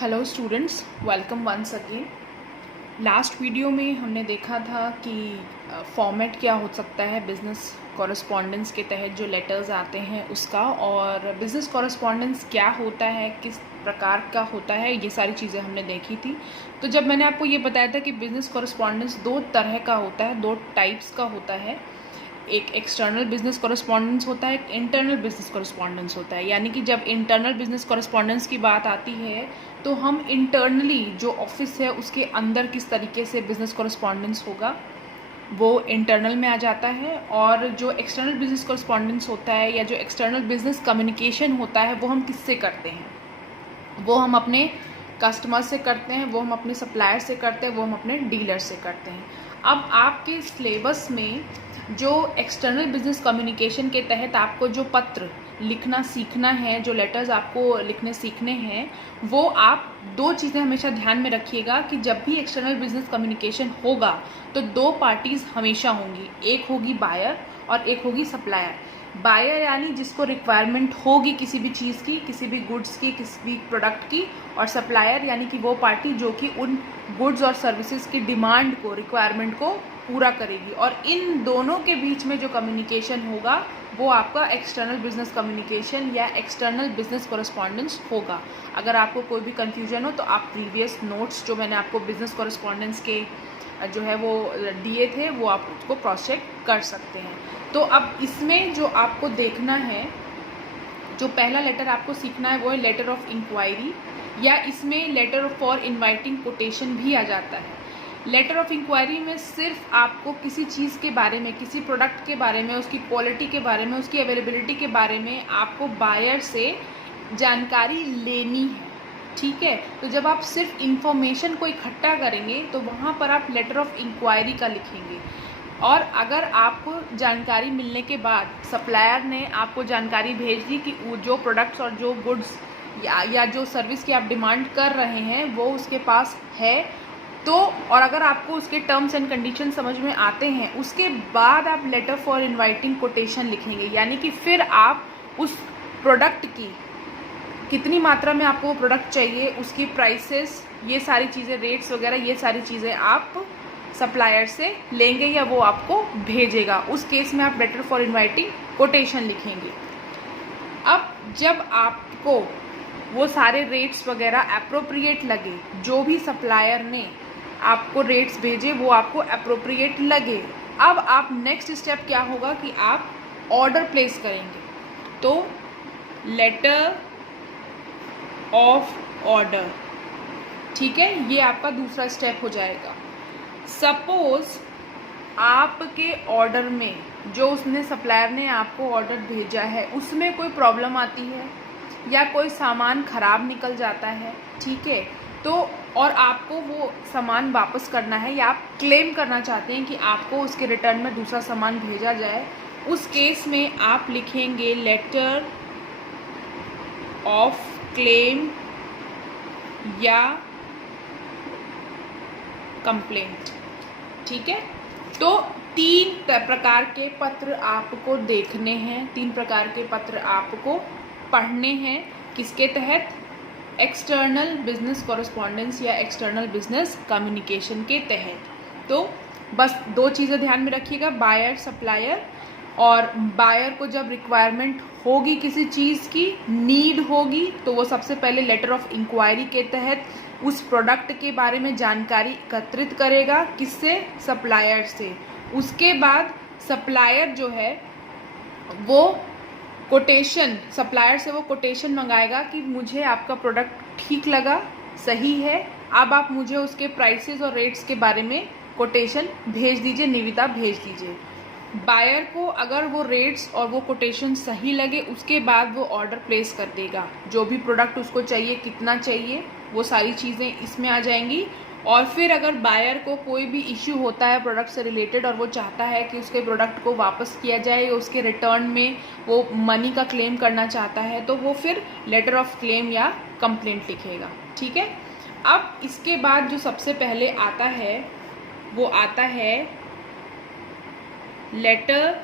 Hello students, welcome once again. Last video में हमने देखा था कि फॉर्मेट क्या हो सकता है बिज़नेस कॉरेस्पॉन्डेंस के तहत जो लेटर्स आते हैं उसका, और बिज़नेस कॉरेस्पॉन्डेंस क्या होता है, किस प्रकार का होता है, ये सारी चीज़ें हमने देखी थी। तो जब मैंने आपको ये बताया था कि बिज़नेस कॉरेस्पॉन्डेंस दो तरह का होता है, दो टाइप्स का होता है। एक एक्सटर्नल बिजनेस कॉरेस्पॉन्डेंस होता है, एक इंटरनल बिजनेस कॉरेस्पॉन्डेंस होता है। यानी कि जब इंटरनल बिजनेस कॉरेस्पॉन्डेंस की बात आती है तो हम इंटरनली जो ऑफिस है उसके अंदर किस तरीके से बिजनेस कॉरेस्पॉन्डेंस होगा वो इंटरनल में आ जाता है। और जो एक्सटर्नल बिजनेस कॉरेस्पॉन्डेंस होता है या जो एक्सटर्नल बिजनेस कम्युनिकेशन होता है वो हम किससे करते हैं? वो हम अपने कस्टमर से करते हैं, वो हम अपने सप्लायर से करते हैं, वो हम अपने डीलर से करते हैं। अब आपके सिलेबस में जो एक्सटर्नल बिजनेस कम्युनिकेशन के तहत आपको जो पत्र लिखना सीखना है, जो लेटर्स आपको लिखने सीखने हैं, वो आप दो चीज़ें हमेशा ध्यान में रखिएगा कि जब भी एक्सटर्नल बिजनेस कम्युनिकेशन होगा तो दो पार्टीज़ हमेशा होंगी, एक होगी बायर और एक होगी सप्लायर। बायर यानी जिसको रिक्वायरमेंट होगी किसी भी चीज़ की, किसी भी गुड्स की, किसी भी प्रोडक्ट की, और सप्लायर यानी कि वो पार्टी जो कि उन गुड्स और सर्विसेज की डिमांड को, रिक्वायरमेंट को पूरा करेगी। और इन दोनों के बीच में जो कम्युनिकेशन होगा वो आपका एक्सटर्नल बिजनेस कम्युनिकेशन या एक्सटर्नल बिजनेस कॉरेस्पॉन्डेंस होगा। अगर आपको कोई भी कन्फ्यूजन हो तो आप प्रीवियस नोट्स जो मैंने आपको बिजनेस कॉरेस्पॉन्डेंस के जो है वो दिए थे वो आप उसको क्रॉस चेक कर सकते हैं। तो अब इसमें जो आपको देखना है, जो पहला लेटर आपको सीखना है वो है लेटर ऑफ इंक्वायरी, या इसमें लेटर फॉर इनवाइटिंग कोटेशन भी आ जाता है। लेटर ऑफ इंक्वायरी में सिर्फ आपको किसी चीज़ के बारे में, किसी प्रोडक्ट के बारे में, उसकी क्वालिटी के बारे में, उसकी अवेलेबिलिटी के बारे में आपको बायर से जानकारी लेनी है, ठीक है। तो जब आप सिर्फ इंफॉर्मेशन को इकट्ठा करेंगे तो वहाँ पर आप लेटर ऑफ इंक्वायरी का लिखेंगे। और अगर आपको जानकारी मिलने के बाद सप्लायर ने आपको जानकारी भेज दी कि वो जो प्रोडक्ट्स और जो गुड्स या जो सर्विस की आप डिमांड कर रहे हैं वो उसके पास है, तो और अगर आपको उसके टर्म्स एंड कंडीशन समझ में आते हैं, उसके बाद आप लेटर फॉर इनवाइटिंग कोटेशन लिखेंगे। यानी कि फिर आप उस प्रोडक्ट की कितनी मात्रा में आपको वो प्रोडक्ट चाहिए, उसकी प्राइसेस, ये सारी चीज़ें, रेट्स वगैरह, ये सारी चीज़ें आप सप्लायर से लेंगे या वो आपको भेजेगा। उस केस में आप लेटर फॉर इनवाइटिंग कोटेशन लिखेंगे। अब जब आपको वो सारे रेट्स वगैरह अप्रोप्रिएट लगे, जो भी सप्लायर ने आपको रेट्स भेजे वो आपको अप्रोप्रिएट लगे, अब आप नेक्स्ट स्टेप क्या होगा कि आप ऑर्डर प्लेस करेंगे। तो लेटर ऑफ ऑर्डर, ठीक है, ये आपका दूसरा स्टेप हो जाएगा। सपोज आपके ऑर्डर में, जो उसने सप्लायर ने आपको ऑर्डर भेजा है, उसमें कोई प्रॉब्लम आती है या कोई सामान ख़राब निकल जाता है, ठीक है, तो और आपको वो सामान वापस करना है या आप क्लेम करना चाहते हैं कि आपको उसके रिटर्न में दूसरा सामान भेजा जाए, उस केस में आप लिखेंगे लेटर ऑफ क्लेम या कंप्लेंट, ठीक है। तो तीन प्रकार के पत्र आपको देखने हैं, तीन प्रकार के पत्र आपको पढ़ने हैं। किसके तहत? एक्सटर्नल बिजनेस कॉरेस्पॉन्डेंस या एक्सटर्नल बिजनेस कम्युनिकेशन के तहत। तो बस दो चीज़ें ध्यान में रखिएगा, बायर सप्लायर। और बायर को जब रिक्वायरमेंट होगी किसी चीज़ की, नीड होगी, तो वो सबसे पहले लेटर ऑफ इंक्वायरी के तहत उस प्रोडक्ट के बारे में जानकारी एकत्रित करेगा। किससे? सप्लायर से। उसके बाद सप्लायर जो है वो कोटेशन, सप्लायर से वो कोटेशन मंगाएगा कि मुझे आपका प्रोडक्ट ठीक लगा, सही है, अब आप मुझे उसके प्राइसेस और रेट्स के बारे में कोटेशन भेज दीजिए, निविदा भेज दीजिए। बायर को अगर वो रेट्स और वो कोटेशन सही लगे, उसके बाद वो ऑर्डर प्लेस कर देगा। जो भी प्रोडक्ट उसको चाहिए, कितना चाहिए, वो सारी चीज़ें इसमें आ जाएंगी। और फिर अगर बायर को कोई भी इश्यू होता है प्रोडक्ट से रिलेटेड और वो चाहता है कि उसके प्रोडक्ट को वापस किया जाए या उसके रिटर्न में वो मनी का क्लेम करना चाहता है, तो वो फिर लेटर ऑफ क्लेम या कंप्लेंट लिखेगा, ठीक है। अब इसके बाद जो सबसे पहले आता है वो आता है लेटर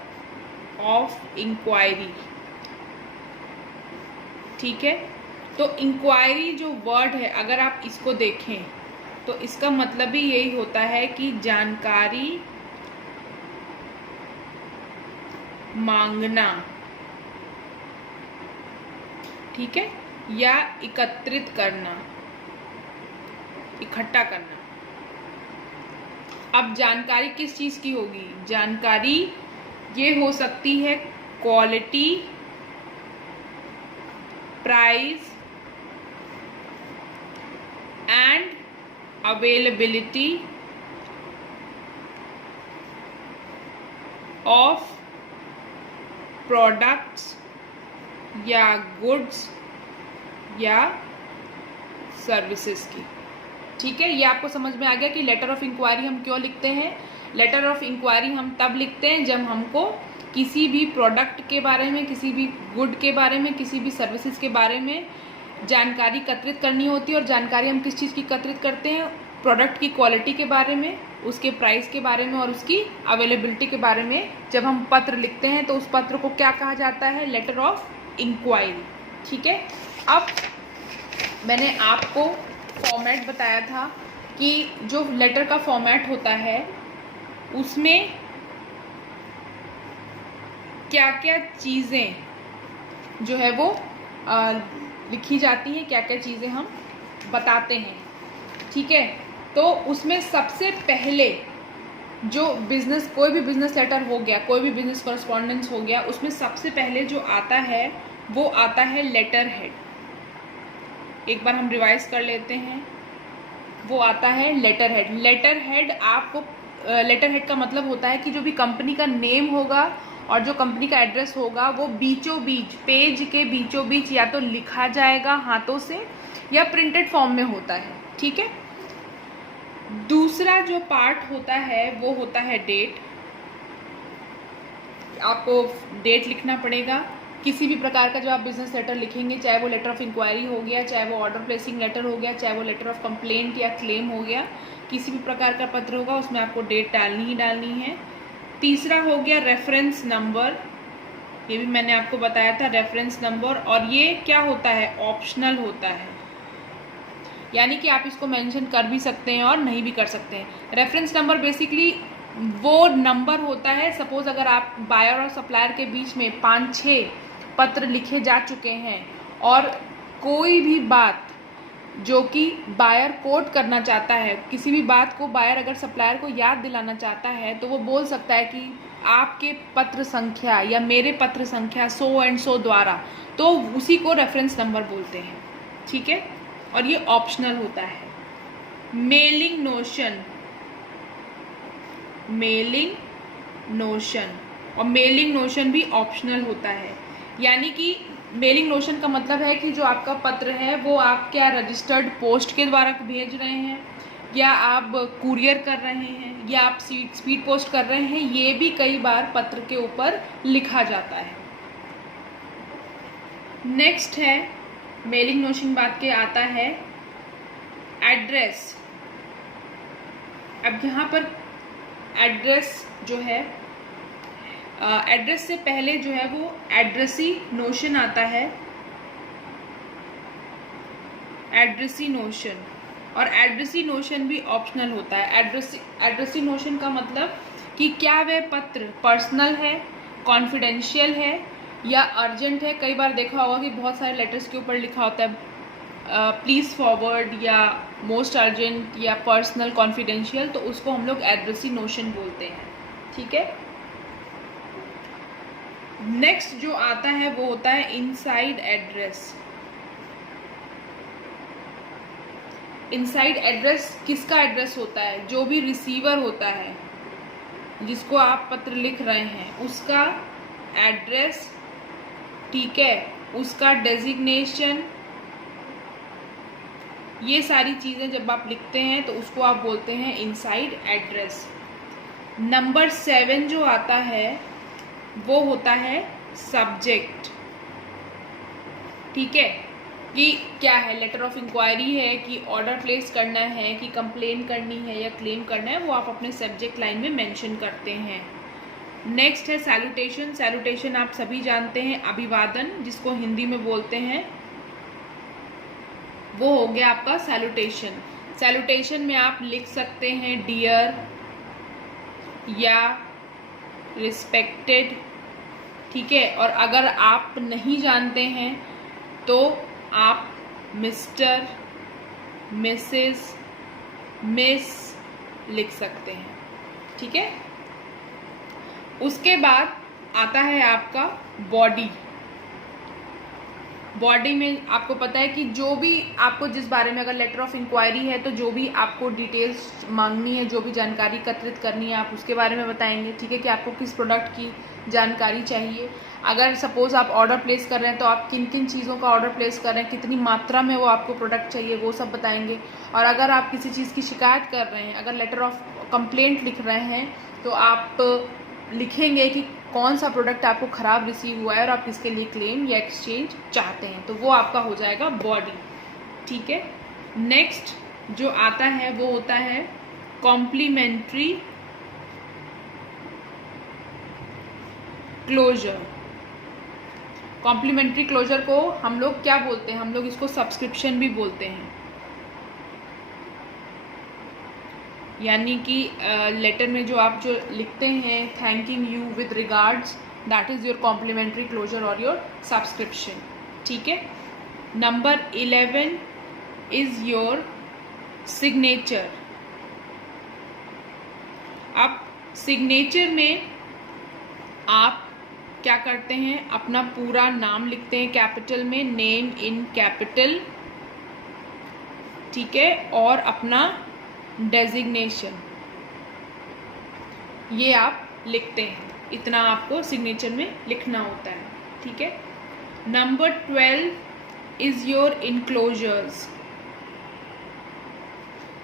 ऑफ इंक्वायरी, ठीक है। तो इंक्वायरी जो वर्ड है, अगर आप इसको देखें तो इसका मतलब भी यही होता है कि जानकारी मांगना, ठीक है, या एकत्रित करना, इकट्ठा करना। अब जानकारी किस चीज की होगी? जानकारी ये हो सकती है quality, price and availability of products या गुड्स या सर्विसेज की। ठीक है, ये आपको समझ में आ गया कि लेटर ऑफ इंक्वायरी हम क्यों लिखते हैं। लेटर ऑफ इंक्वायरी हम तब लिखते हैं जब हमको किसी भी प्रोडक्ट के बारे में, किसी भी गुड के बारे में, किसी भी सर्विसेज के बारे में जानकारी एकत्रित करनी होती है। और जानकारी हम किस चीज़ की एकत्रित करते हैं? प्रोडक्ट की क्वालिटी के बारे में, उसके प्राइस के बारे में और उसकी अवेलेबिलिटी के बारे में जब हम पत्र लिखते हैं तो उस पत्र को क्या कहा जाता है? Letter of inquiry. ठीक है, अब मैंने आपको फॉर्मेट बताया था कि जो लेटर का फॉर्मेट होता है उसमें क्या क्या चीज़ें जो है वो लिखी जाती हैं, क्या क्या चीज़ें हम बताते हैं। ठीक है, तो उसमें सबसे पहले जो बिजनेस, कोई भी बिजनेस लेटर हो गया, कोई भी बिजनेस कॉरेस्पॉन्डेंस हो गया, उसमें सबसे पहले जो आता है वो आता है लेटर हेड। एक बार हम रिवाइज कर लेते हैं, वो आता है लेटर हेड। लेटर हेड आपको, लेटर हेड का मतलब होता है कि जो भी कंपनी का नेम होगा और जो कंपनी का एड्रेस होगा वो बीचों बीच, पेज के बीचों बीच या तो लिखा जाएगा हाथों से या प्रिंटेड फॉर्म में होता है। ठीक है, दूसरा जो पार्ट होता है वो होता है डेट। आपको डेट लिखना पड़ेगा किसी भी प्रकार का। जब आप बिजनेस लेटर लिखेंगे, चाहे वो लेटर ऑफ इंक्वायरी हो गया, चाहे वो ऑर्डर प्लेसिंग लेटर हो गया, चाहे वो लेटर ऑफ कंप्लेंट या क्लेम हो गया, किसी भी प्रकार का पत्र होगा उसमें आपको डेट डालनी ही डालनी है। तीसरा हो गया रेफरेंस नंबर, ये भी मैंने आपको बताया था, रेफरेंस नंबर। और ये क्या होता है? ऑप्शनल होता है, यानी कि आप इसको मेंशन कर भी सकते हैं और नहीं भी कर सकते हैं। रेफरेंस नंबर बेसिकली वो नंबर होता है, सपोज अगर आप बायर और सप्लायर के बीच में 5-6 पत्र लिखे जा चुके हैं और कोई भी बात जो कि बायर कोट करना चाहता है, किसी भी बात को बायर अगर सप्लायर को याद दिलाना चाहता है तो वो बोल सकता है कि आपके पत्र संख्या या मेरे पत्र संख्या सो एंड सो द्वारा, तो उसी को रेफरेंस नंबर बोलते हैं। ठीक है, और ये ऑप्शनल होता है। मेलिंग नोशन, मेलिंग नोशन, और मेलिंग नोशन भी ऑप्शनल होता है। यानी कि मेलिंग नोशन का मतलब है कि जो आपका पत्र है वो आप क्या रजिस्टर्ड पोस्ट के द्वारा भेज रहे हैं, या आप कुरियर कर रहे हैं, या आप स्पीड पोस्ट कर रहे हैं, ये भी कई बार पत्र के ऊपर लिखा जाता है। नेक्स्ट है मेलिंग नोशन बाद के आता है एड्रेस। अब यहाँ पर एड्रेस जो है, एड्रेस से पहले जो है वो एड्रेसी नोशन आता है, एड्रेसी नोशन। और एड्रेसी नोशन भी ऑप्शनल होता है। एड्रेसी नोशन का मतलब कि क्या वह पत्र पर्सनल है, कॉन्फिडेंशियल है या अर्जेंट है। कई बार देखा होगा कि बहुत सारे लेटर्स के ऊपर लिखा होता है प्लीज़ फॉरवर्ड या मोस्ट अर्जेंट या पर्सनल कॉन्फिडेंशियल, तो उसको हम लोग एड्रेसी नोशन बोलते हैं। ठीक है, नेक्स्ट जो आता है वो होता है इनसाइड एड्रेस। इनसाइड एड्रेस किसका एड्रेस होता है? जो भी रिसीवर होता है, जिसको आप पत्र लिख रहे हैं, उसका एड्रेस। ठीक है, उसका डेजिग्नेशन, ये सारी चीज़ें जब आप लिखते हैं तो उसको आप बोलते हैं इनसाइड एड्रेस। नंबर 7 जो आता है वो होता है सब्जेक्ट। ठीक है, कि क्या है, लेटर ऑफ इंक्वायरी है कि ऑर्डर प्लेस करना है कि कंप्लेन करनी है या क्लेम करना है, वो आप अपने सब्जेक्ट लाइन में मेंशन करते हैं। नेक्स्ट है सैल्यूटेशन। सैल्यूटेशन आप सभी जानते हैं, अभिवादन, जिसको हिंदी में बोलते हैं वो हो गया आपका सैल्यूटेशन। सैल्यूटेशन में आप लिख सकते हैं डियर या रिस्पेक्टेड, ठीक है। और अगर आप नहीं जानते हैं तो आप मिस्टर, मिसेस, मिस लिख सकते हैं, ठीक है। उसके बाद आता है आपका बॉडी। बॉडी में आपको पता है कि जो भी आपको जिस बारे में अगर लेटर ऑफ इंक्वायरी है तो जो भी आपको डिटेल्स मांगनी है, जो भी जानकारी एकत्रित करनी है, आप उसके बारे में बताएंगे, ठीक है, कि आपको किस प्रोडक्ट की जानकारी चाहिए। अगर सपोज़ आप ऑर्डर प्लेस कर रहे हैं तो आप किन किन चीज़ों का ऑर्डर प्लेस कर रहे हैं, कितनी मात्रा में वो आपको प्रोडक्ट चाहिए, वो सब बताएंगे। और अगर आप किसी चीज़ की शिकायत कर रहे हैं, अगर लेटर ऑफ कंप्लेंट लिख रहे हैं तो आप लिखेंगे कि कौन सा प्रोडक्ट आपको ख़राब रिसीव हुआ है और आप किसके लिए क्लेम या एक्सचेंज चाहते हैं, तो वो आपका हो जाएगा बॉडी, ठीक है। नेक्स्ट जो आता है वो होता है कॉम्प्लीमेंट्री क्लोजर। कॉम्प्लीमेंट्री क्लोजर को हम लोग क्या बोलते हैं, हम लोग इसको सब्सक्रिप्शन भी बोलते हैं। यानी कि लेटर में जो आप जो लिखते हैं thanking you with regards, that is your complimentary closure और योर सब्सक्रिप्शन, ठीक है। Number 11 is your signature. अब सिग्नेचर में आप क्या करते हैं, अपना पूरा नाम लिखते हैं कैपिटल में, नेम इन कैपिटल, ठीक है, और अपना डेजिग्नेशन ये आप लिखते हैं। इतना आपको सिग्नेचर में लिखना होता है, ठीक है। नंबर 12 इज योर इनक्लोजर्स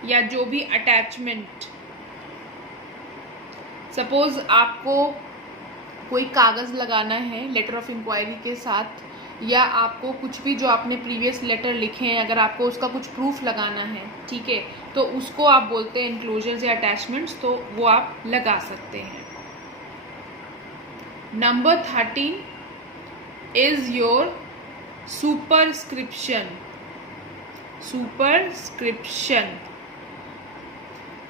या जो भी अटैचमेंट। सपोज आपको कोई कागज़ लगाना है लेटर ऑफ इंक्वायरी के साथ, या आपको कुछ भी जो आपने प्रीवियस लेटर लिखे हैं अगर आपको उसका कुछ प्रूफ लगाना है, ठीक है, तो उसको आप बोलते हैं इनक्लोजर्स या अटैचमेंट्स, तो वो आप लगा सकते हैं। Number 13 is your superscription. Superscription,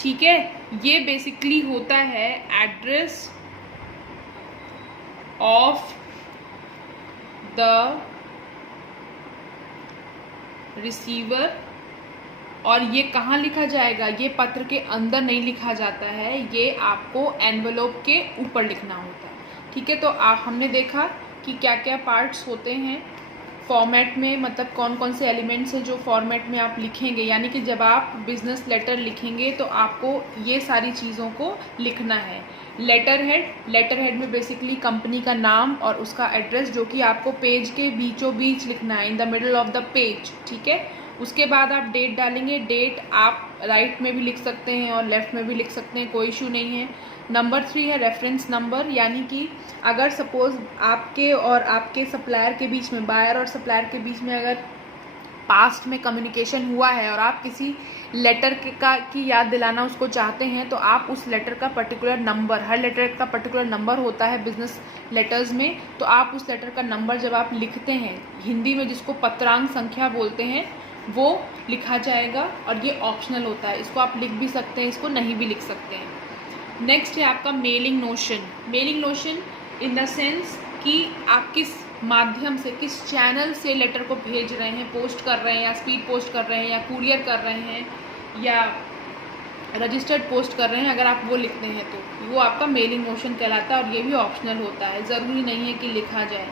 ठीक है, ये बेसिकली होता है एड्रेस ऑफ द रिसीवर। और ये कहाँ लिखा जाएगा, ये पत्र के अंदर नहीं लिखा जाता है, ये आपको एनवेलोप के ऊपर लिखना होता है, ठीक है। तो हमने देखा कि क्या क्या पार्ट्स होते हैं फॉर्मेट में, मतलब कौन कौन से एलिमेंट्स हैं जो फॉर्मेट में आप लिखेंगे। यानी कि जब आप बिजनेस लेटर लिखेंगे तो आपको ये सारी चीज़ों को लिखना है। लेटर हेड में बेसिकली कंपनी का नाम और उसका एड्रेस, जो कि आपको पेज के बीचों बीच लिखना है, in the middle of the page, ठीक है। उसके बाद आप डेट डालेंगे। डेट आप राइट में भी लिख सकते हैं और लेफ़्ट में भी लिख सकते हैं, कोई इशू नहीं है। नंबर 3 है रेफरेंस नंबर, यानी कि अगर सपोज़ आपके और आपके सप्लायर के बीच में, बायर और सप्लायर के बीच में अगर पास्ट में कम्युनिकेशन हुआ है और आप किसी लेटर की याद दिलाना उसको चाहते हैं, तो आप उस लेटर का पर्टिकुलर नंबर, हर लेटर का पर्टिकुलर नंबर होता है बिजनेस लेटर्स में, तो आप उस लेटर का नंबर जब आप लिखते हैं, हिंदी में जिसको पत्रांक संख्या बोलते हैं, वो लिखा जाएगा। और ये ऑप्शनल होता है, इसको आप लिख भी सकते हैं, इसको नहीं भी लिख सकते हैं। नेक्स्ट है आपका mailing notion. Mailing notion in the sense कि आप किस माध्यम से, किस चैनल से लेटर को भेज रहे हैं, पोस्ट कर रहे हैं या स्पीड पोस्ट कर रहे हैं या कुरियर कर रहे हैं या रजिस्टर्ड पोस्ट कर रहे हैं, अगर आप वो लिखते हैं तो वो आपका मेलिंग नोशन कहलाता है। और ये भी ऑप्शनल होता है, ज़रूरी नहीं है कि लिखा जाए।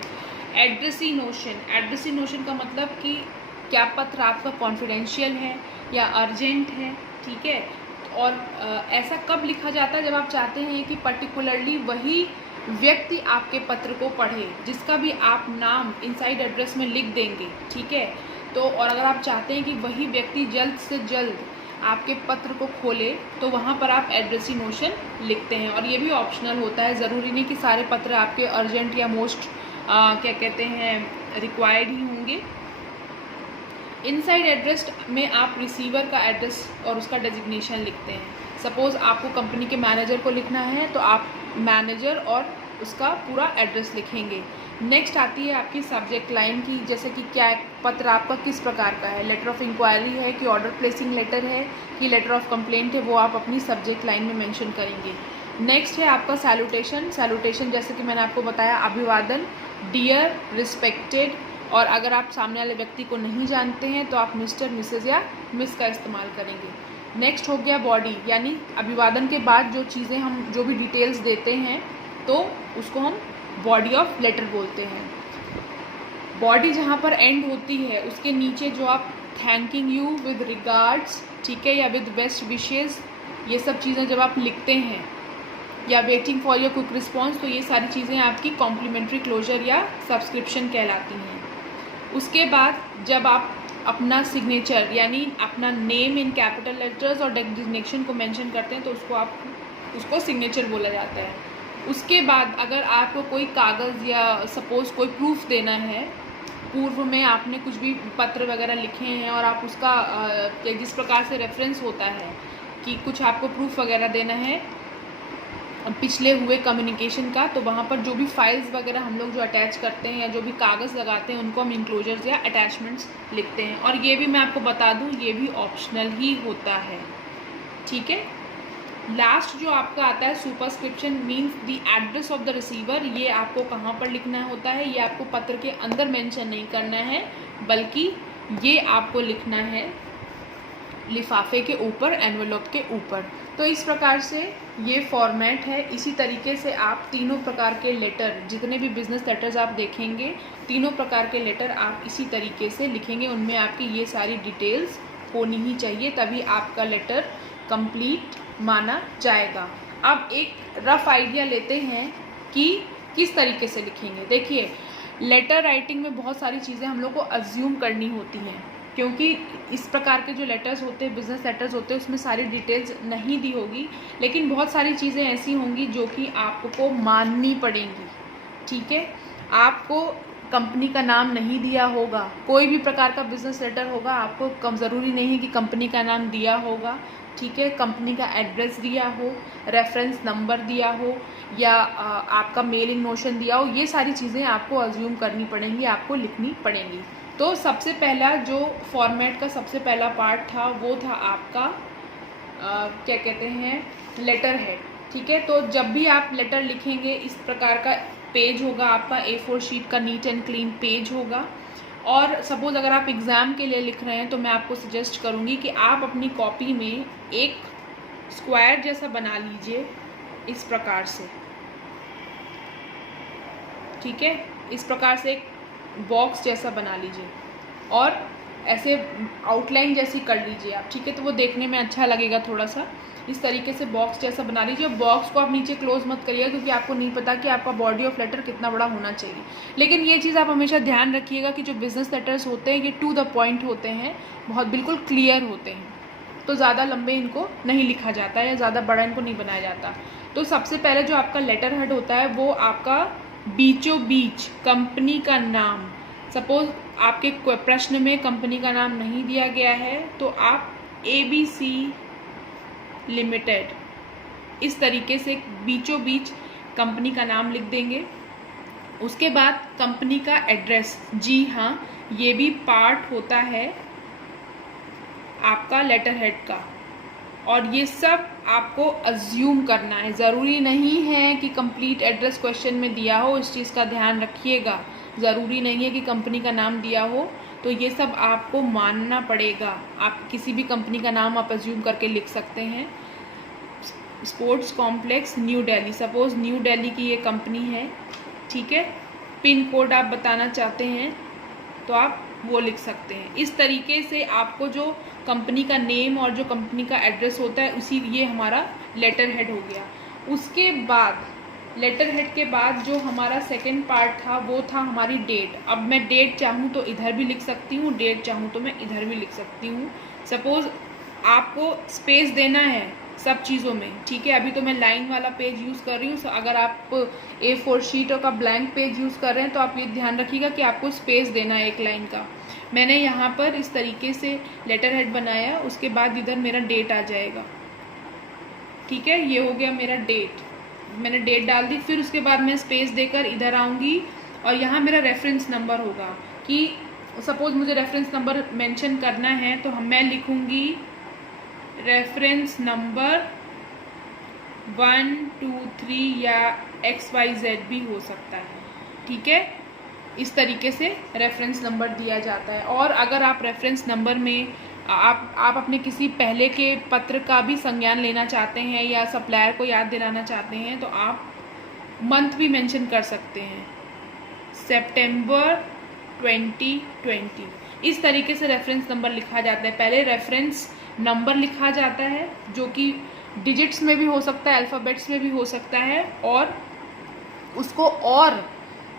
एड्रेसी नोशन, एड्रेसी नोशन का मतलब कि क्या पत्र आपका कॉन्फिडेंशियल है या अर्जेंट है, ठीक है। और ऐसा कब लिखा जाता है, जब आप चाहते हैं कि पर्टिकुलरली वही व्यक्ति आपके पत्र को पढ़े, जिसका भी आप नाम इनसाइड एड्रेस में लिख देंगे, ठीक है। तो और अगर आप चाहते हैं कि वही व्यक्ति जल्द से जल्द आपके पत्र को खोले, तो वहाँ पर आप एड्रेसी नोशन लिखते हैं। और ये भी ऑप्शनल होता है, ज़रूरी नहीं कि सारे पत्र आपके अर्जेंट या मोस्ट क्या कहते हैं रिक्वायर्ड ही होंगे। इनसाइड एड्रेस में आप रिसीवर का एड्रेस और उसका डेजिग्नेशन लिखते हैं। सपोज़ आपको कंपनी के मैनेजर को लिखना है, तो आप मैनेजर और उसका पूरा एड्रेस लिखेंगे। नेक्स्ट आती है आपकी सब्जेक्ट लाइन की, जैसे कि क्या पत्र आपका किस प्रकार का है, लेटर ऑफ इंक्वायरी है कि ऑर्डर प्लेसिंग लेटर है कि लेटर ऑफ कंप्लेंट है, वो आप अपनी सब्जेक्ट लाइन में मेंशन करेंगे। नेक्स्ट है आपका सैल्यूटेशन। सैल्यूटेशन जैसे कि मैंने आपको बताया, अभिवादन, डियर, रिस्पेक्टेड, और अगर आप सामने वाले व्यक्ति को नहीं जानते हैं तो आप मिस्टर, मिसेज या मिस का इस्तेमाल करेंगे। नेक्स्ट हो गया बॉडी, यानी अभिवादन के बाद जो चीज़ें हम जो भी डिटेल्स देते हैं तो उसको हम बॉडी ऑफ लेटर बोलते हैं। बॉडी जहाँ पर एंड होती है उसके नीचे जो आप थैंकिंग यू, विद रिगार्ड्स, ठीक है, या विद बेस्ट विशेज़, ये सब चीज़ें जब आप लिखते हैं, या waiting for your quick response, तो ये सारी चीज़ें आपकी कॉम्प्लीमेंट्री क्लोजर या सब्सक्रिप्शन कहलाती हैं। उसके बाद जब आप अपना सिग्नेचर यानी अपना नेम इन कैपिटल लेटर्स और डेजिग्नेशन को मेंशन करते हैं तो उसको सिग्नेचर बोला जाता है। उसके बाद अगर आपको कोई कागज़ या सपोज़ कोई प्रूफ देना है, पूर्व में आपने कुछ भी पत्र वगैरह लिखे हैं और आप उसका जिस प्रकार से रेफरेंस होता है कि कुछ आपको प्रूफ वगैरह देना है पिछले हुए कम्युनिकेशन का, तो वहाँ पर जो भी फाइल्स वगैरह हम लोग जो अटैच करते हैं या जो भी कागज़ लगाते हैं उनको हम इंक्लोजर्स या अटैचमेंट्स लिखते हैं। और ये भी मैं आपको बता दूँ, ये भी ऑप्शनल ही होता है, ठीक है। लास्ट जो आपका आता है superscription, means the address of the receiver. ये आपको कहाँ पर लिखना होता है, ये आपको पत्र के अंदर मेंशन नहीं करना है, बल्कि ये आपको लिखना है लिफाफे के ऊपर, एनवेलप के ऊपर। तो इस प्रकार से ये फॉर्मेट है। इसी तरीके से आप तीनों प्रकार के लेटर, जितने भी बिजनेस लेटर्स आप देखेंगे, तीनों प्रकार के लेटर आप इसी तरीके से लिखेंगे। उनमें आपकी ये सारी डिटेल्स होनी ही चाहिए, तभी आपका लेटर कंप्लीट माना जाएगा। अब एक रफ आइडिया लेते हैं कि किस तरीके से लिखेंगे। देखिए, लेटर राइटिंग में बहुत सारी चीज़ें हम लोग को अज्यूम करनी होती हैं, क्योंकि इस प्रकार के जो लेटर्स होते हैं, बिजनेस लेटर्स होते हैं, उसमें सारी डिटेल्स नहीं दी होगी, लेकिन बहुत सारी चीज़ें ऐसी होंगी जो कि आपको माननी पड़ेंगी, ठीक है। आपको कंपनी का नाम नहीं दिया होगा, कोई भी प्रकार का बिजनेस लेटर होगा, आपको कम ज़रूरी नहीं है कि कंपनी का नाम दिया होगा, ठीक है। कंपनी का एड्रेस दिया हो, रेफरेंस नंबर दिया हो, या आपका मेलिंग नोशन दिया हो, ये सारी चीज़ें आपको अज्यूम करनी पड़ेंगी, आपको लिखनी पड़ेंगी। तो सबसे पहला जो फॉर्मेट का सबसे पहला पार्ट था वो था आपका क्या कहते हैं, लेटर हेड, ठीक है। तो जब भी आप लेटर लिखेंगे, इस प्रकार का पेज होगा आपका, A4 शीट का नीट एंड क्लीन पेज होगा। और सपोज़ अगर आप एग्ज़ाम के लिए लिख रहे हैं तो मैं आपको सजेस्ट करूँगी कि आप अपनी कॉपी में एक स्क्वायर जैसा बना लीजिए इस प्रकार से, ठीक है। इस प्रकार से एक बॉक्स जैसा बना लीजिए और ऐसे आउटलाइन जैसी कर लीजिए आप, ठीक है। तो वो देखने में अच्छा लगेगा थोड़ा सा। इस तरीके से बॉक्स जैसा बना लीजिए। बॉक्स को आप नीचे क्लोज मत करिएगा, क्योंकि आपको नहीं पता कि आपका बॉडी ऑफ लेटर कितना बड़ा होना चाहिए। लेकिन ये चीज़ आप हमेशा ध्यान रखिएगा कि जो बिज़नेस लेटर्स होते हैं ये टू द पॉइंट होते हैं, बहुत बिल्कुल क्लियर होते हैं, तो ज़्यादा लंबे इनको नहीं लिखा जाता है या ज़्यादा बड़ा इनको नहीं बनाया जाता। तो सबसे पहले जो आपका लेटर हेड होता है वो आपका बीचों बीच कंपनी का नाम, सपोज आपके प्रश्न में कंपनी का नाम नहीं दिया गया है तो आप ABC लिमिटेड, इस तरीके से बीचों बीच कंपनी का नाम लिख देंगे। उसके बाद कंपनी का एड्रेस, जी हाँ, ये भी पार्ट होता है आपका लेटर हेड का, और ये सब आपको अज्यूम करना है। ज़रूरी नहीं है कि कंप्लीट एड्रेस क्वेश्चन में दिया हो, इस चीज़ का ध्यान रखिएगा। ज़रूरी नहीं है कि कंपनी का नाम दिया हो, तो ये सब आपको मानना पड़ेगा। आप किसी भी कंपनी का नाम आप अज्यूम करके लिख सकते हैं। Sports complex new Delhi, suppose new Delhi की ये कंपनी है, ठीक है। पिन कोड आप बताना चाहते हैं तो आप वो लिख सकते हैं। इस तरीके से आपको जो कंपनी का नेम और जो कंपनी का एड्रेस होता है उसी, ये हमारा लेटर हेड हो गया। उसके बाद लेटर हेड के बाद जो हमारा सेकंड पार्ट था वो था हमारी डेट। अब मैं डेट चाहूँ तो इधर भी लिख सकती हूँ, डेट चाहूँ तो मैं इधर भी लिख सकती हूँ। सपोज़ आपको स्पेस देना है सब चीज़ों में, ठीक है। अभी तो मैं लाइन वाला पेज यूज़ कर रही हूँ, अगर आप A4 शीट का ब्लैंक पेज यूज़ कर रहे हैं तो आप ये ध्यान रखिएगा कि आपको स्पेस देना है एक लाइन का। मैंने यहाँ पर इस तरीके से लेटर हेड बनाया, उसके बाद इधर मेरा डेट आ जाएगा, ठीक है। ये हो गया मेरा डेट, मैंने डेट डाल दी। फिर उसके बाद मैं स्पेस देकर इधर आऊँगी और यहाँ मेरा रेफरेंस नंबर होगा कि सपोज मुझे रेफरेंस नंबर मेंशन करना है तो मैं लिखूँगी रेफरेंस नंबर 1 2 3 या XYZ भी हो सकता है, ठीक है। इस तरीके से रेफरेंस नंबर दिया जाता है। और अगर आप रेफरेंस नंबर में आप अपने किसी पहले के पत्र का भी संज्ञान लेना चाहते हैं या सप्लायर को याद दिलाना चाहते हैं तो आप मंथ भी मेंशन कर सकते हैं, सितंबर 2020। इस तरीके से रेफरेंस नंबर लिखा जाता है। पहले रेफरेंस नंबर लिखा जाता है जो कि डिजिट्स में भी हो सकता है, अल्फ़ाबेट्स में भी हो सकता है, और उसको और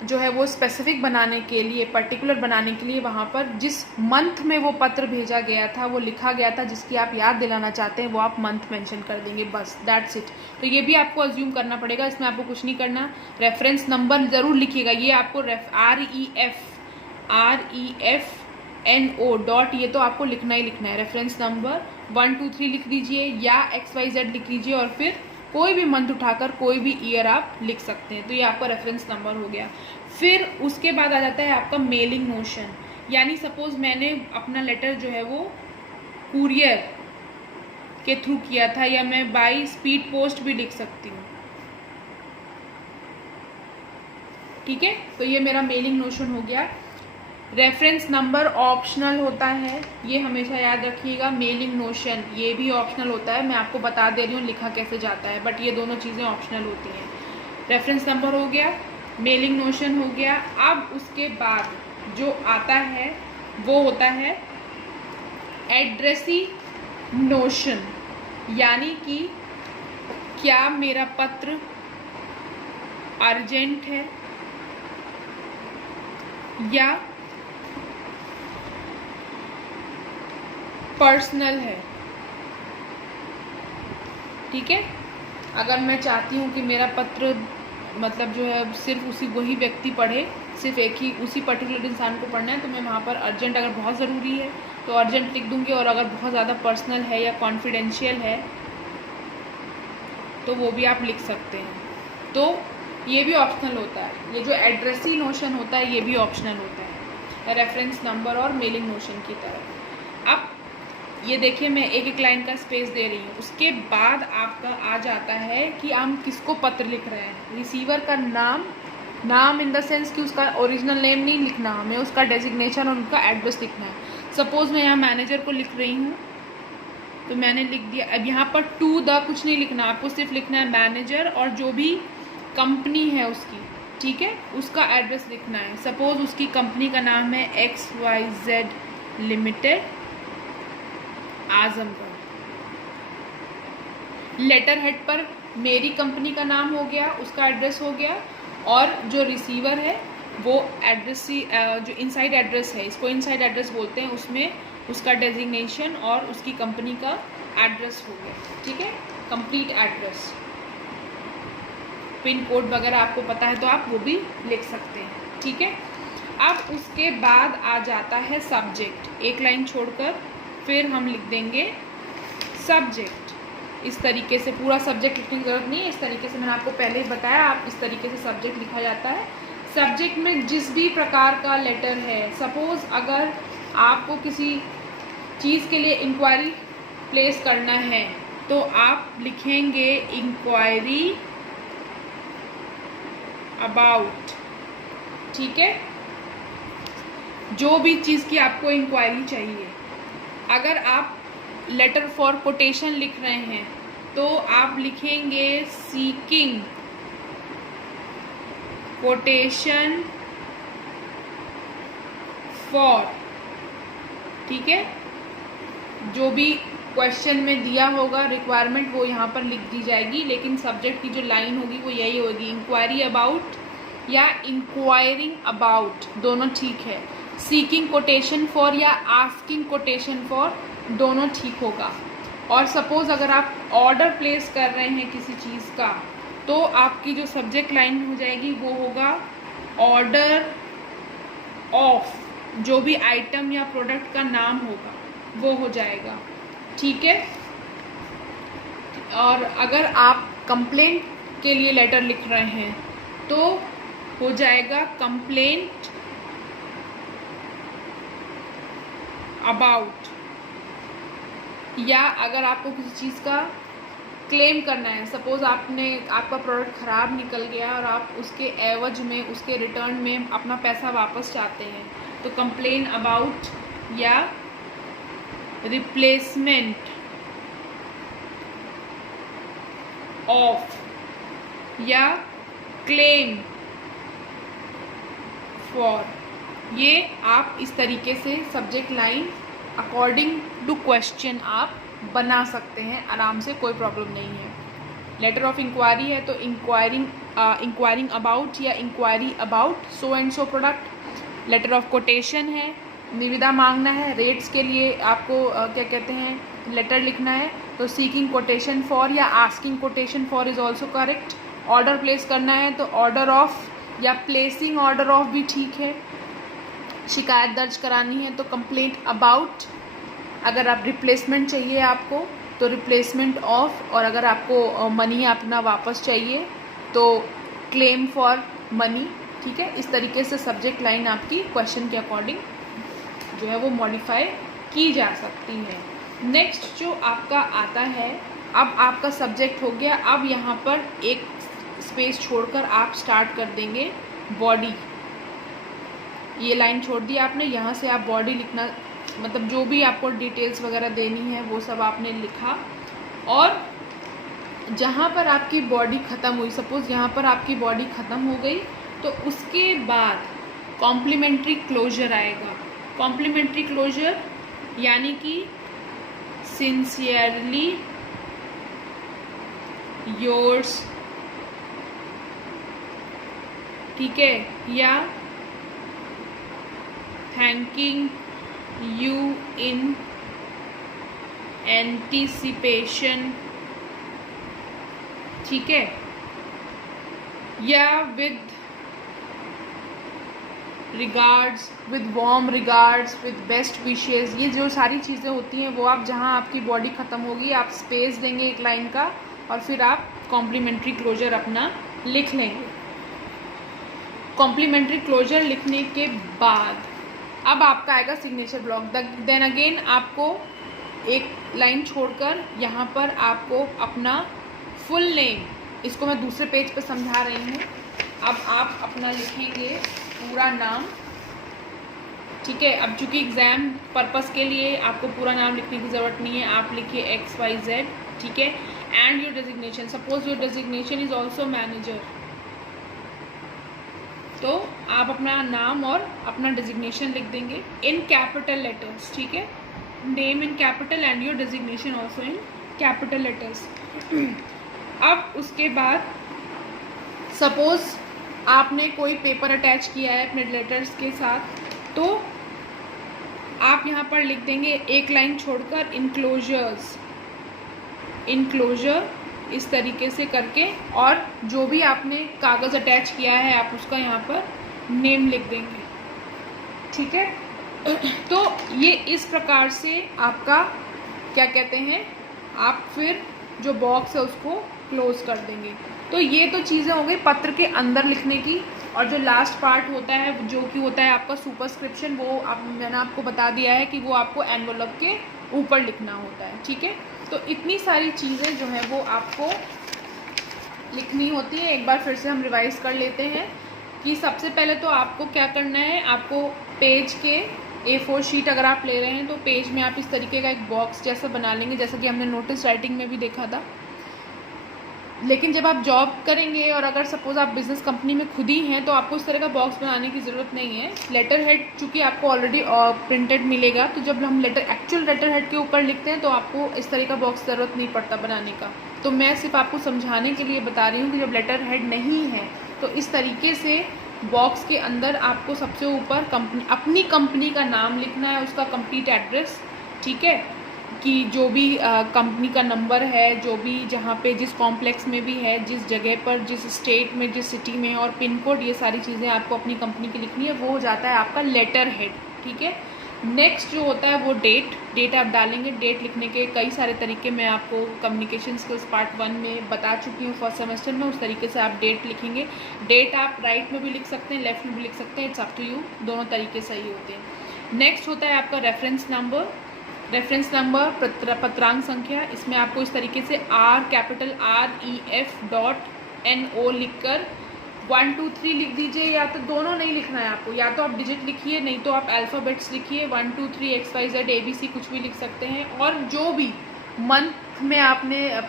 जो है वो स्पेसिफिक बनाने के लिए, पर्टिकुलर बनाने के लिए वहाँ पर जिस मंथ में वो पत्र भेजा गया था, वो लिखा गया था, जिसकी आप याद दिलाना चाहते हैं, वो आप मंथ मेंशन कर देंगे, बस दैट्स इट। तो ये भी आपको अज्यूम करना पड़ेगा, इसमें आपको कुछ नहीं करना। रेफरेंस नंबर ज़रूर लिखिएगा, ये आपको REFNO डॉट ये तो आपको लिखना ही लिखना है। रेफरेंस नंबर 1 2 3 लिख दीजिए या XYZ लिख दीजिए और फिर कोई भी मंथ उठाकर कोई भी ईयर आप लिख सकते हैं। तो ये आपका रेफरेंस नंबर हो गया। फिर उसके बाद आ जाता है आपका मेलिंग नोशन, यानी सपोज मैंने अपना लेटर जो है वो कुरियर के थ्रू किया था, या मैं बाय स्पीड पोस्ट भी लिख सकती हूँ, ठीक है। तो ये मेरा मेलिंग नोशन हो गया। रेफरेंस नंबर ऑप्शनल होता है, ये हमेशा याद रखिएगा। मेलिंग नोशन ये भी ऑप्शनल होता है, मैं आपको बता दे रही हूँ लिखा कैसे जाता है, बट ये दोनों चीज़ें ऑप्शनल होती हैं। रेफरेंस नंबर हो गया, मेलिंग नोशन हो गया। अब उसके बाद जो आता है वो होता है एड्रेसी नोशन, यानी कि क्या मेरा पत्र अर्जेंट है या पर्सनल है, ठीक है। अगर मैं चाहती हूँ कि मेरा पत्र मतलब जो है सिर्फ वही व्यक्ति पढ़े, सिर्फ एक ही उसी पर्टिकुलर इंसान को पढ़ना है, तो मैं वहाँ पर अर्जेंट, अगर बहुत ज़रूरी है तो अर्जेंट लिख दूँगी, और अगर बहुत ज़्यादा पर्सनल है या कॉन्फिडेंशियल है तो वो भी आप लिख सकते हैं। तो ये भी ऑप्शनल होता है, ये जो एड्रेसी नोशन होता है ये भी ऑप्शनल होता है, रेफरेंस नंबर और मेलिंग नोशन की तरह। अब ये देखिए मैं एक एक लाइन का स्पेस दे रही हूँ। उसके बाद आपका आ जाता है कि हम किसको पत्र लिख रहे हैं। रिसीवर का नाम इन द सेंस कि उसका ओरिजिनल नेम नहीं लिखना, हमें उसका डेजिग्नेशन और उनका एड्रेस लिखना है। सपोज़ मैं यहाँ मैनेजर को लिख रही हूँ तो मैंने लिख दिया। अब यहाँ पर टू द कुछ नहीं लिखना, आपको सिर्फ लिखना है मैनेजर और जो भी कंपनी है उसकी, ठीक है, उसका एड्रेस लिखना है। सपोज़ उसकी कंपनी का नाम है XYZ limited Azamgarh. Letter head पर मेरी कंपनी का नाम हो गया, उसका एड्रेस हो गया, और जो रिसीवर है वो एड्रेस जो इनसाइड एड्रेस है, इसको इनसाइड एड्रेस बोलते हैं, उसमें उसका डेजिग्नेशन और उसकी कंपनी का एड्रेस हो गया, ठीक है, कंप्लीट एड्रेस। पिन कोड वगैरह आपको पता है तो आप वो भी लिख सकते हैं, ठीक है। अब उसके बाद आ जाता है सब्जेक्ट, एक लाइन छोड़कर फिर हम लिख देंगे सब्जेक्ट। इस तरीके से पूरा सब्जेक्ट लिखने की ज़रूरत नहीं है, इस तरीके से मैंने आपको पहले ही बताया, आप इस तरीके से सब्जेक्ट लिखा जाता है। सब्जेक्ट में जिस भी प्रकार का लेटर है, सपोज़ अगर आपको किसी चीज़ के लिए इंक्वायरी प्लेस करना है तो आप लिखेंगे इंक्वायरी अबाउट, ठीक है, जो भी चीज़ की आपको इंक्वायरी चाहिए। अगर आप लेटर फॉर कोटेशन लिख रहे हैं तो आप लिखेंगे सीकिंग कोटेशन फॉर, ठीक है, जो भी क्वेश्चन में दिया होगा रिक्वायरमेंट वो यहाँ पर लिख दी जाएगी, लेकिन सब्जेक्ट की जो लाइन होगी वो यही होगी, इंक्वायरी अबाउट या इंक्वायरिंग अबाउट, दोनों ठीक है। सीकिंग कोटेशन फॉर या आस्किंग कोटेशन फॉर, दोनों ठीक होगा। और सपोज़ अगर आप ऑर्डर प्लेस कर रहे हैं किसी चीज़ का तो आपकी जो सब्जेक्ट लाइन हो जाएगी वो होगा ऑर्डर ऑफ, जो भी आइटम या प्रोडक्ट का नाम होगा वो हो जाएगा, ठीक है। और अगर आप कंप्लेंट के लिए लेटर लिख रहे हैं तो हो जाएगा कंप्लेंट अबाउट, या अगर आपको किसी चीज़ का क्लेम करना है, सपोज़ आपका प्रोडक्ट ख़राब निकल गया और आप उसके एवज में, उसके रिटर्न में अपना पैसा वापस चाहते हैं, तो कंप्लेन अबाउट या रिप्लेसमेंट ऑफ या क्लेम फॉर, ये आप इस तरीके से subject line according to question आप बना सकते हैं आराम से, कोई प्रॉब्लम नहीं है। लेटर ऑफ इंक्वायरी है तो इंक्वायरिंग अबाउट या inquiry about so and so product. Letter of quotation है, निविदा मांगना है, रेट्स के लिए आपको क्या कहते हैं लेटर लिखना है, तो सीकिंग कोटेशन फॉर या asking quotation for is also correct. Order place करना है तो ऑर्डर ऑफ या प्लेसिंग ऑर्डर ऑफ भी ठीक है। शिकायत दर्ज करानी है तो कंप्लेंट अबाउट। अगर आप रिप्लेसमेंट चाहिए आपको तो रिप्लेसमेंट ऑफ, और अगर आपको मनी अपना वापस चाहिए तो क्लेम फॉर मनी। ठीक है, इस तरीके से सब्जेक्ट लाइन आपकी क्वेश्चन के अकॉर्डिंग जो है वो मॉडिफाई की जा सकती है। नेक्स्ट जो आपका आता है, अब आपका सब्जेक्ट हो गया, अब यहाँ पर एक स्पेस छोड़कर आप स्टार्ट कर देंगे बॉडी। ये लाइन छोड़ दी आपने, यहाँ से आप बॉडी लिखना, मतलब जो भी आपको डिटेल्स वगैरह देनी है वो सब आपने लिखा, और जहाँ पर आपकी बॉडी ख़त्म हुई, सपोज़ यहाँ पर आपकी बॉडी ख़त्म हो गई, तो उसके बाद कॉम्प्लीमेंट्री क्लोजर आएगा। कॉम्प्लीमेंट्री क्लोजर यानी कि सिंसियरली योर्स, ठीक है, या थैंकिंग यू इन एंटीसिपेशन, ठीक है, या with regards, with warm regards, with best wishes. ये जो सारी चीज़ें होती हैं वो आप जहाँ आपकी बॉडी ख़त्म होगी आप स्पेस देंगे एक लाइन का, और फिर आप कॉम्प्लीमेंट्री क्लोजर अपना लिख लेंगे। कॉम्प्लीमेंट्री क्लोजर लिखने के बाद अब आपका आएगा सिग्नेचर ब्लॉक। देन अगेन आपको एक लाइन छोड़कर यहाँ पर आपको अपना फुल नेम, इसको मैं दूसरे पेज पर समझा रही हूँ, अब आप अपना लिखेंगे पूरा नाम। ठीक है, अब चूँकि एग्ज़ाम पर्पस के लिए आपको पूरा नाम लिखने की ज़रूरत नहीं है, आप लिखिए XYZ, ठीक है, and your designation. Suppose your designation is also manager, तो आप अपना नाम और अपना डेजिग्नेशन लिख देंगे इन कैपिटल लेटर्स। ठीक है, name in capital and your designation also in capital letters. अब उसके बाद सपोज़ आपने कोई पेपर अटैच किया है अपने लेटर्स के साथ, तो आप यहाँ पर लिख देंगे एक लाइन छोड़कर इनक्लोजर्स, इनक्लोजर इस तरीके से करके, और जो भी आपने कागज़ अटैच किया है आप उसका यहाँ पर नेम लिख देंगे। ठीक है, तो ये इस प्रकार से आपका क्या कहते हैं, आप फिर जो बॉक्स है उसको क्लोज कर देंगे। तो ये तो चीज़ें हो गई पत्र के अंदर लिखने की, और जो लास्ट पार्ट होता है जो कि होता है आपका सुपरस्क्रिप्शन, वो मैंने आपको बता दिया है कि वो आपको एनवलप के ऊपर लिखना होता है। ठीक है, तो इतनी सारी चीज़ें जो हैं वो आपको लिखनी होती है। एक बार फिर से हम रिवाइज़ कर लेते हैं कि सबसे पहले तो आपको क्या करना है, आपको पेज के A4 शीट अगर आप ले रहे हैं तो पेज में आप इस तरीके का एक बॉक्स जैसा बना लेंगे, जैसा कि हमने नोटिस राइटिंग में भी देखा था। लेकिन जब आप जॉब करेंगे और अगर सपोज़ आप बिज़नेस कंपनी में खुद ही हैं तो आपको इस तरह का बॉक्स बनाने की ज़रूरत नहीं है। लेटर हेड चूँकि आपको ऑलरेडी प्रिंटेड मिलेगा, तो जब हम एक्चुअल लेटर हेड के ऊपर लिखते हैं तो आपको इस तरह का बॉक्स ज़रूरत नहीं पड़ता बनाने का। तो मैं सिर्फ आपको समझाने के लिए बता रही हूँ कि जब लेटर हेड नहीं है तो इस तरीके से बॉक्स के अंदर आपको सबसे ऊपर अपनी कंपनी का नाम लिखना है, उसका कंप्लीट एड्रेस, ठीक है, कि जो भी कंपनी का नंबर है, जो भी जहाँ पे जिस कॉम्प्लेक्स में भी है, जिस जगह पर, जिस स्टेट में, जिस सिटी में, और पिन कोड, ये सारी चीज़ें आपको अपनी कंपनी की लिखनी है। वो हो जाता है आपका लेटर हेड। ठीक है, नेक्स्ट जो होता है वो डेट आप डालेंगे। डेट लिखने के कई सारे तरीके मैं आपको कम्युनिकेशन स्किल्स पार्ट 1 में बता चुकी हूँ फर्स्ट सेमेस्टर में। उस तरीके से आप डेट लिखेंगे। डेट आप राइट में भी लिख सकते हैं, लेफ्ट में भी लिख सकते हैं, इट्स अप टू यू, दोनों तरीके सही होते हैं। नेक्स्ट होता है आपका रेफरेंस नंबर। रेफरेंस नंबर पत्रांक संख्या, इसमें आपको इस तरीके से REF.NO लिखकर 1 2 3 लिख दीजिए, या तो दोनों नहीं लिखना है आपको, या तो आप डिजिट लिखिए, नहीं तो आप अल्फ़ाबेट्स लिखिए 1 2 3 XYZ ABC कुछ भी लिख सकते हैं। और जो भी मंथ में आपने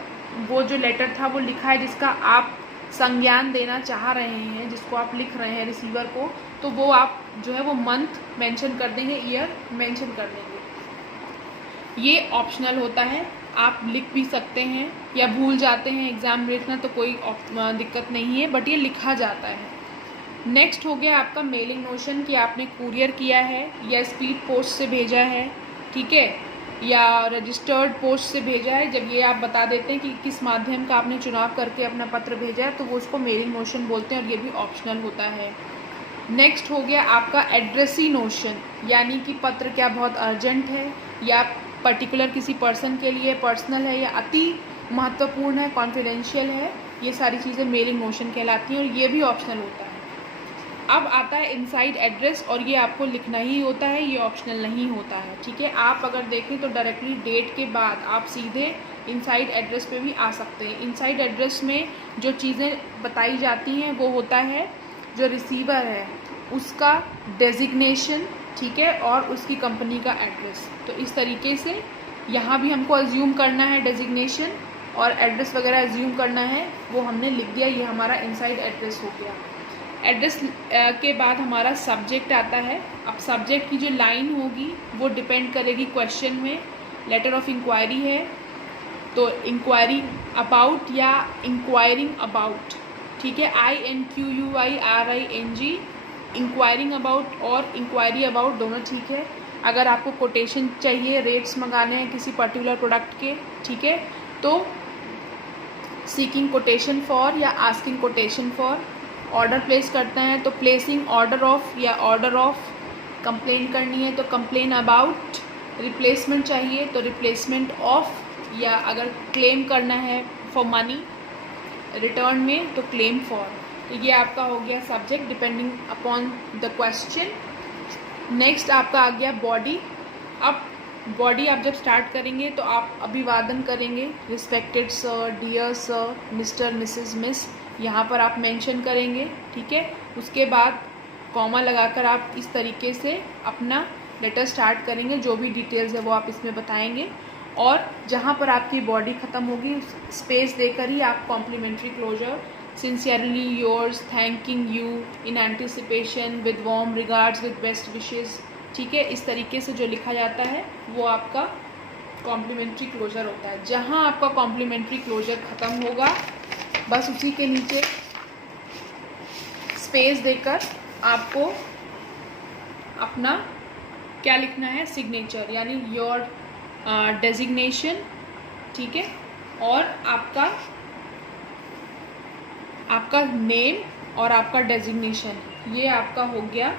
वो जो लेटर था वो लिखा है जिसका आप संज्ञान देना चाह रहे हैं, जिसको आप लिख रहे हैं रिसीवर को, तो वो आप जो है वो मंथ मेंशन कर देंगे, ईयर मेंशन कर देंगे। ये ऑप्शनल होता है, आप लिख भी सकते हैं या भूल जाते हैं एग्ज़ाम में लिखना तो कोई दिक्कत नहीं है, बट ये लिखा जाता है। नेक्स्ट हो गया आपका मेलिंग नोशन कि आपने कुरियर किया है या स्पीड पोस्ट से भेजा है, ठीक है, या रजिस्टर्ड पोस्ट से भेजा है। जब ये आप बता देते हैं कि किस माध्यम का आपने चुनाव करके अपना पत्र भेजा है तो वो उसको मेलिंग नोशन बोलते हैं, और ये भी ऑप्शनल होता है। नेक्स्ट हो गया आपका एड्रेसी नोशन, यानी कि पत्र क्या बहुत अर्जेंट है या पर्टिकुलर किसी पर्सन के लिए पर्सनल है या अति महत्वपूर्ण है, कॉन्फिडेंशियल है, ये सारी चीज़ें मेलिंग नोशन कहलाती हैं, और ये भी ऑप्शनल होता है। अब आता है इनसाइड एड्रेस, और ये आपको लिखना ही होता है, ये ऑप्शनल नहीं होता है, ठीक है। आप अगर देखें तो डायरेक्टली डेट के बाद आप सीधे इनसाइड एड्रेस पे भी आ सकते हैं। इनसाइड एड्रेस में जो चीज़ें बताई जाती हैं वो होता है जो रिसीवर है उसका डेजिग्नेशन, ठीक है, और उसकी कंपनी का एड्रेस। तो इस तरीके से यहाँ भी हमको अज्यूम करना है डेजिग्नेशन और एड्रेस वगैरह अज्यूम करना है, वो हमने लिख दिया, ये हमारा इनसाइड एड्रेस हो गया। एड्रेस के बाद हमारा सब्जेक्ट आता है। अब सब्जेक्ट की जो लाइन होगी वो डिपेंड करेगी क्वेश्चन में। लेटर ऑफ इंक्वायरी है तो इंक्वायरी अबाउट या इंक्वायरिंग अबाउट, ठीक है, INQUIRING, इंक्वायरिंग अबाउट और इंक्वायरी अबाउट दोनों ठीक है। अगर आपको कोटेशन चाहिए, रेट्स मंगाने हैं किसी पर्टिकुलर प्रोडक्ट के, ठीक है, तो सीकिंग कोटेशन फॉर या asking quotation for. Order place करते हैं तो प्लेसिंग ऑर्डर ऑफ या ऑर्डर ऑफ। कंप्लेन करनी है तो कंप्लेन अबाउट। रिप्लेसमेंट चाहिए तो रिप्लेसमेंट ऑफ, या अगर क्लेम करना है फॉर मनी रिटर्न में तो क्लेम फॉर। तो ये आपका हो गया subject depending upon the question. Next आपका आ गया बॉडी। अब बॉडी आप जब स्टार्ट करेंगे तो आप अभिवादन करेंगे, respected sir, dear sir, mister, missus, miss, यहाँ पर आप मेंशन करेंगे, ठीक है। उसके बाद कॉमा लगाकर आप इस तरीके से अपना लेटर स्टार्ट करेंगे, जो भी डिटेल्स है वो आप इसमें बताएंगे, और जहाँ पर आपकी बॉडी ख़त्म होगी स्पेस देकर ही आप complimentary closure, sincerely yours, thanking you, in anticipation, with warm regards, with best wishes, ठीक है, इस तरीके से जो लिखा जाता है वो आपका कॉम्प्लीमेंट्री क्लोजर होता है। जहाँ आपका कॉम्प्लीमेंट्री क्लोजर ख़त्म होगा बस उसी के नीचे स्पेस देकर आपको अपना क्या लिखना है, सिग्नेचर, यानी योर डेजिग्नेशन, ठीक है, और आपका नेम और आपका डेजिग्नेशन, ये आपका हो गया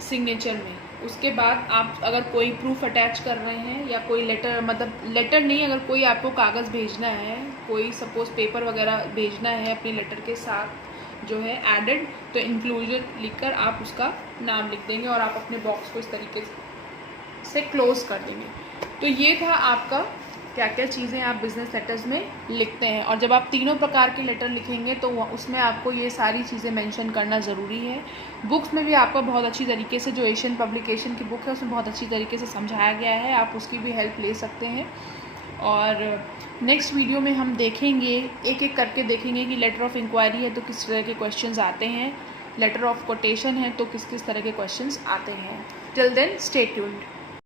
सिग्नेचर में। उसके बाद आप अगर कोई प्रूफ अटैच कर रहे हैं या कोई लेटर, मतलब लेटर नहीं, अगर कोई आपको कागज़ भेजना है, कोई सपोज़ पेपर वगैरह भेजना है अपने लेटर के साथ जो है एडेड, तो इंक्लूजन लिखकर आप उसका नाम लिख देंगे और आप अपने बॉक्स को इस तरीके से क्लोज़ कर देंगे। तो ये था आपका क्या क्या चीज़ें आप बिज़नेस लेटर्स में लिखते हैं। और जब आप तीनों प्रकार के लेटर लिखेंगे तो उसमें आपको ये सारी चीज़ें मेंशन करना ज़रूरी है। बुक्स में भी आपको बहुत अच्छी तरीके से, जो एशियन पब्लिकेशन की बुक है उसमें बहुत अच्छी तरीके से समझाया गया है, आप उसकी भी हेल्प ले सकते हैं। और नेक्स्ट वीडियो में हम देखेंगे, एक एक करके देखेंगे कि लेटर ऑफ इंक्वायरी है तो किस तरह के क्वेश्चंस आते हैं, लेटर ऑफ कोटेशन है तो किस किस तरह के क्वेश्चंस आते हैं। Till then stay tuned.